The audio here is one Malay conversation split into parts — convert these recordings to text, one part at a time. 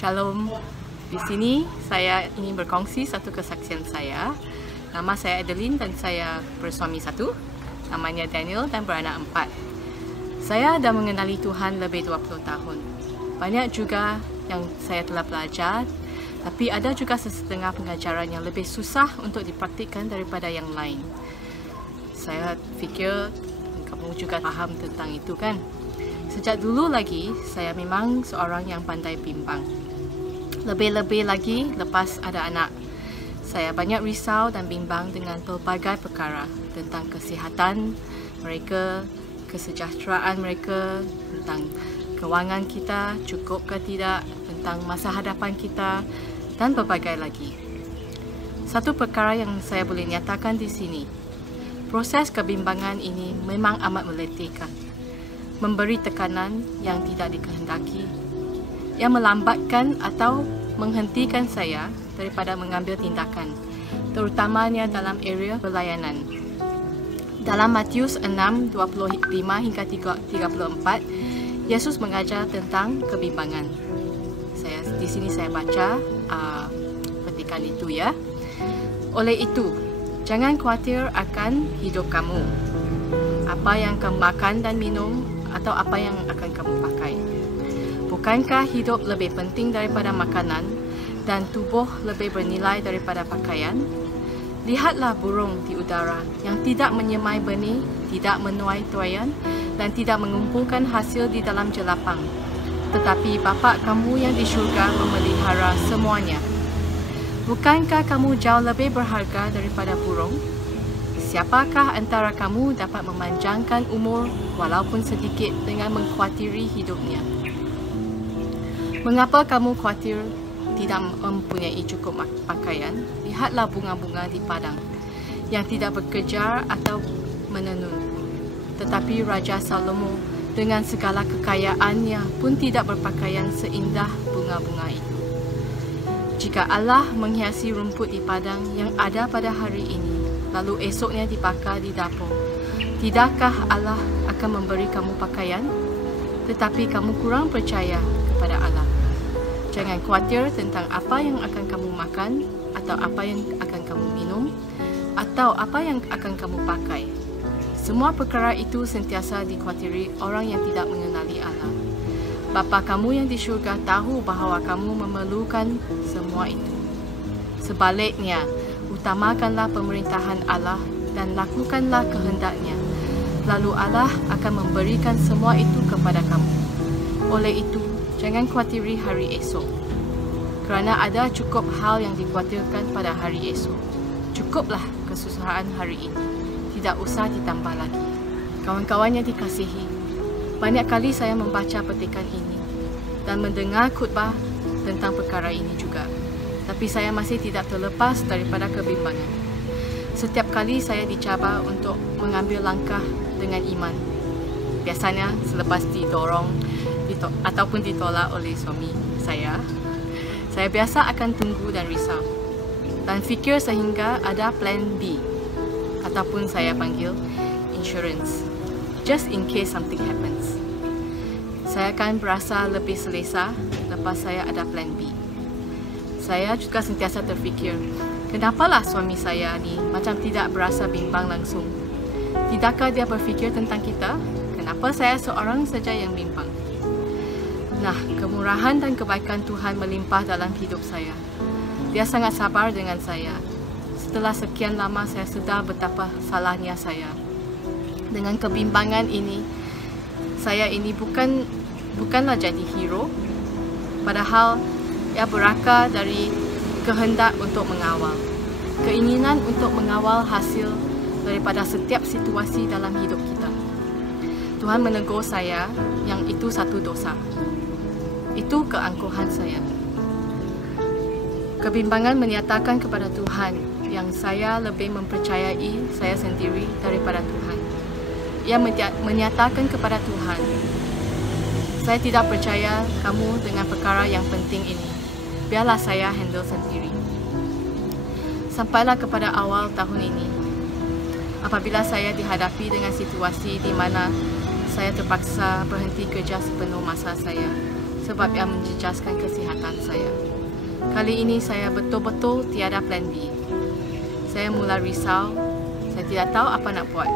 Shalom. Di sini saya ingin berkongsi satu kesaksian saya. Nama saya Adeline dan saya bersuami satu. Namanya Daniel dan beranak 4. Saya dah mengenali Tuhan lebih 20 tahun. Banyak juga yang saya telah belajar, tapi ada juga sesetengah pengajaran yang lebih susah untuk dipraktikkan daripada yang lain. Saya fikir kamu juga faham tentang itu kan? Sejak dulu lagi, saya memang seorang yang pandai bimbang. Lebih-lebih lagi lepas ada anak. Saya banyak risau dan bimbang dengan pelbagai perkara tentang kesihatan mereka, kesejahteraan mereka, tentang kewangan kita cukup ke tidak, tentang masa hadapan kita dan pelbagai lagi. Satu perkara yang saya boleh nyatakan di sini, proses kebimbangan ini memang amat meletihkan, memberi tekanan yang tidak dikehendaki, yang melambatkan atau menghentikan saya daripada mengambil tindakan, terutamanya dalam area pelayanan. Dalam Matius 6:25 hingga 34, Yesus mengajar tentang kebimbangan. Di sini saya baca petikan itu ya. Oleh itu, jangan khawatir akan hidup kamu, apa yang kamu makan dan minum, atau apa yang akan kamu pakai. Bukankah hidup lebih penting daripada makanan dan tubuh lebih bernilai daripada pakaian? Lihatlah burung di udara yang tidak menyemai benih, tidak menuai tuaian, dan tidak mengumpulkan hasil di dalam jelapang. Tetapi Bapa kamu yang di syurga memelihara semuanya. Bukankah kamu jauh lebih berharga daripada burung? Siapakah antara kamu dapat memanjangkan umur walaupun sedikit dengan mengkhawatiri hidupnya? Mengapa kamu khawatir tidak mempunyai cukup pakaian? Lihatlah bunga-bunga di padang yang tidak bekerja atau menenun. Tetapi Raja Salomo dengan segala kekayaannya pun tidak berpakaian seindah bunga-bunga itu. Jika Allah menghiasi rumput di padang yang ada pada hari ini, lalu esoknya dibakar di dapur, tidakkah Allah akan memberi kamu pakaian? Tetapi kamu kurang percaya kepada Allah. Jangan khawatir tentang apa yang akan kamu makan, atau apa yang akan kamu minum, atau apa yang akan kamu pakai. Semua perkara itu sentiasa dikhawatiri orang yang tidak mengenali Allah. Bapa kamu yang di syurga tahu bahawa kamu memerlukan semua itu. Sebaliknya, utamakanlah pemerintahan Allah dan lakukanlah kehendaknya. Lalu Allah akan memberikan semua itu kepada kamu. Oleh itu, jangan khawatiri hari esok. Kerana ada cukup hal yang dikhawatirkan pada hari esok. Cukuplah kesusahan hari ini. Tidak usah ditambah lagi. Kawan-kawan yang dikasihi, banyak kali saya membaca petikan ini dan mendengar khutbah tentang perkara ini juga. Tapi saya masih tidak terlepas daripada kebimbangan. Setiap kali saya dicabar untuk mengambil langkah dengan iman. Biasanya selepas didorong ataupun ditolak oleh suami saya biasa akan tunggu dan risau. Dan fikir sehingga ada plan B, ataupun saya panggil insurance. Just in case something happens. Saya akan berasa lebih selesa lepas saya ada plan B. Saya juga sentiasa terfikir, kenapalah suami saya ni macam tidak berasa bimbang langsung? Tidakkah dia berfikir tentang kita? Kenapa saya seorang saja yang bimbang? Nah, kemurahan dan kebaikan Tuhan melimpah dalam hidup saya. Dia sangat sabar dengan saya. Setelah sekian lama saya sedar betapa salahnya saya. Dengan kebimbangan ini, saya ini bukanlah jadi hero. Padahal ia berakar dari kehendak untuk mengawal. Keinginan untuk mengawal hasil daripada setiap situasi dalam hidup kita. Tuhan menegur saya yang itu satu dosa. Itu keangkuhan saya. Kebimbangan menyatakan kepada Tuhan yang saya lebih mempercayai saya sendiri daripada Tuhan. Ia menyatakan kepada Tuhan, saya tidak percaya kamu dengan perkara yang penting ini. Biarlah saya handle sendiri. Sampailah kepada awal tahun ini, apabila saya dihadapi dengan situasi di mana saya terpaksa berhenti kerja sepenuh masa saya sebab ia menjejaskan kesihatan saya. Kali ini saya betul-betul tiada plan B. Saya mula risau, saya tidak tahu apa nak buat.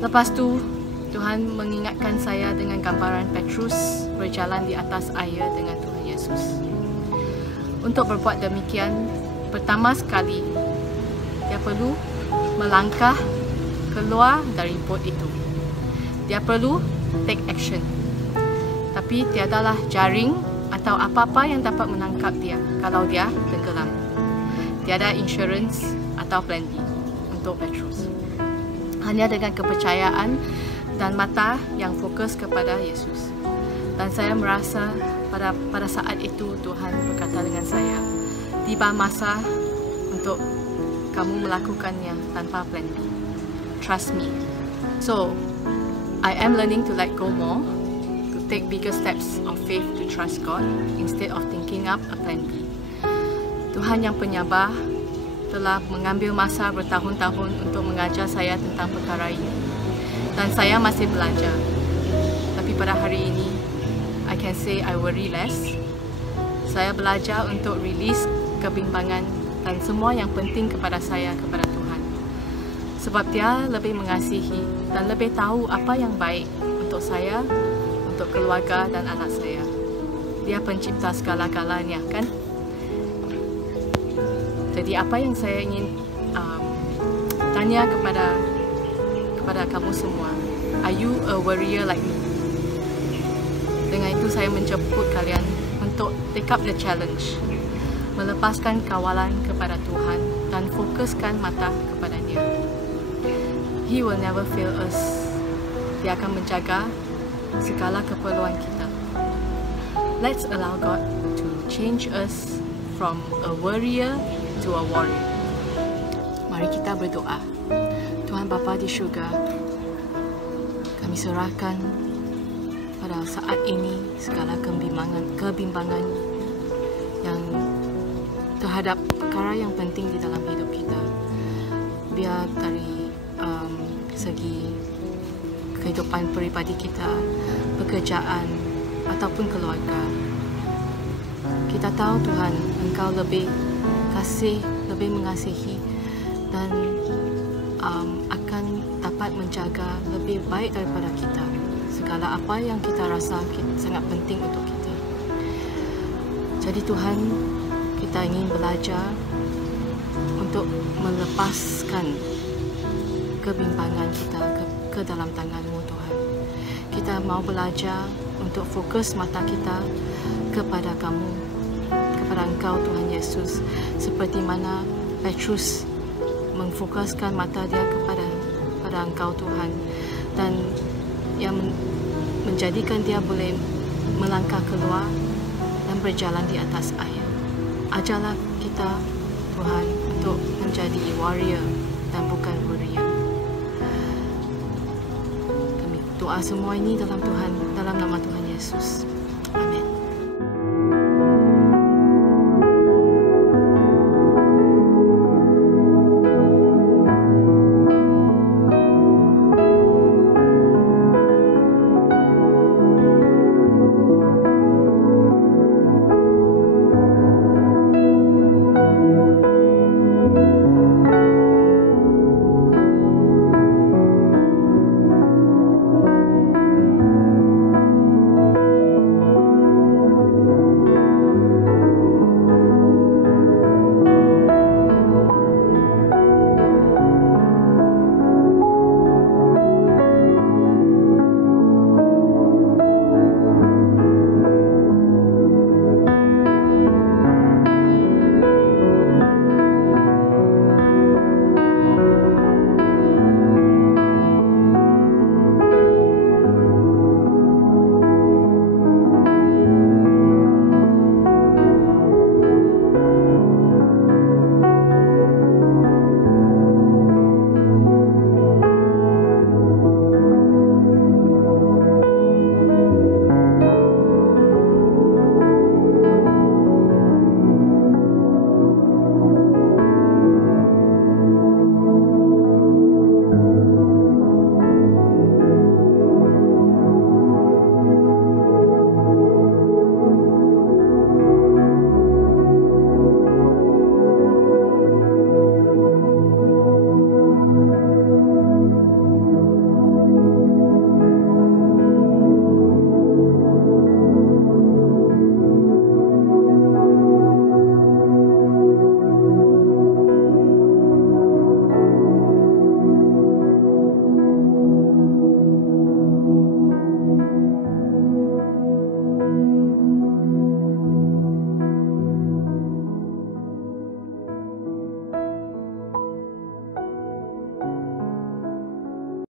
Lepas tu, Tuhan mengingatkan saya dengan gambaran Petrus berjalan di atas air dengan Tuhan Yesus. Untuk berbuat demikian, pertama sekali, dia perlu melangkah keluar dari bot itu. Dia perlu take action. Tapi tiadalah jaring atau apa-apa yang dapat menangkap dia kalau dia tenggelam. Tiada insurance atau plan B untuk Petrus. Hanya dengan kepercayaan dan mata yang fokus kepada Yesus. Dan saya merasa pada saat itu Tuhan berkata dengan saya, tiba masa untuk kamu melakukannya tanpa plan B. Trust me. So, I am learning to let go more, to take bigger steps of faith to trust God instead of thinking up a plan B. Tuhan yang penyabar telah mengambil masa bertahun-tahun untuk mengajar saya tentang perkara ini. Dan saya masih belajar. Tapi pada hari ini, I can say I worry less. Saya belajar untuk release kebimbangan dan semua yang penting kepada saya, kepada Tuhan. Sebab Dia lebih mengasihi dan lebih tahu apa yang baik untuk saya, untuk keluarga dan anak saya. Dia pencipta segala-galanya, kan? Jadi apa yang saya ingin tanya kepada kamu semua, are you a warrior like me? Dengan itu saya menjemput kalian untuk take up the challenge, melepaskan kawalan kepada Tuhan dan fokuskan mata kepada Dia. He will never fail us. Dia akan menjaga segala keperluan kita. Let's allow God to change us from a warrior to a warrior. Mari kita berdoa. Tuhan Bapa di syurga, kami serahkan pada saat ini segala kebimbangan yang terhadap perkara yang penting di dalam hidup kita. Biar dari segi kehidupan peribadi kita, pekerjaan ataupun keluarga. Kita tahu Tuhan, Engkau lebih kasih, lebih mengasihi dan akan dapat menjaga lebih baik daripada kita. Segala apa yang kita rasa sangat penting untuk kita. Jadi Tuhan, kita ingin belajar untuk melepaskan kebimbangan kita ke dalam tangan-Mu Tuhan. Kita mau belajar untuk fokus mata kita kepada Kamu, kepada Engkau Tuhan Yesus, seperti mana Petrus memfokuskan mata dia kepada Engkau Tuhan, dan yang menjadikan dia boleh melangkah keluar dan berjalan di atas air. Ajarlah kita Tuhan untuk menjadi warrior dan bukan warrior. Kami doa semua ini dalam nama Tuhan Yesus.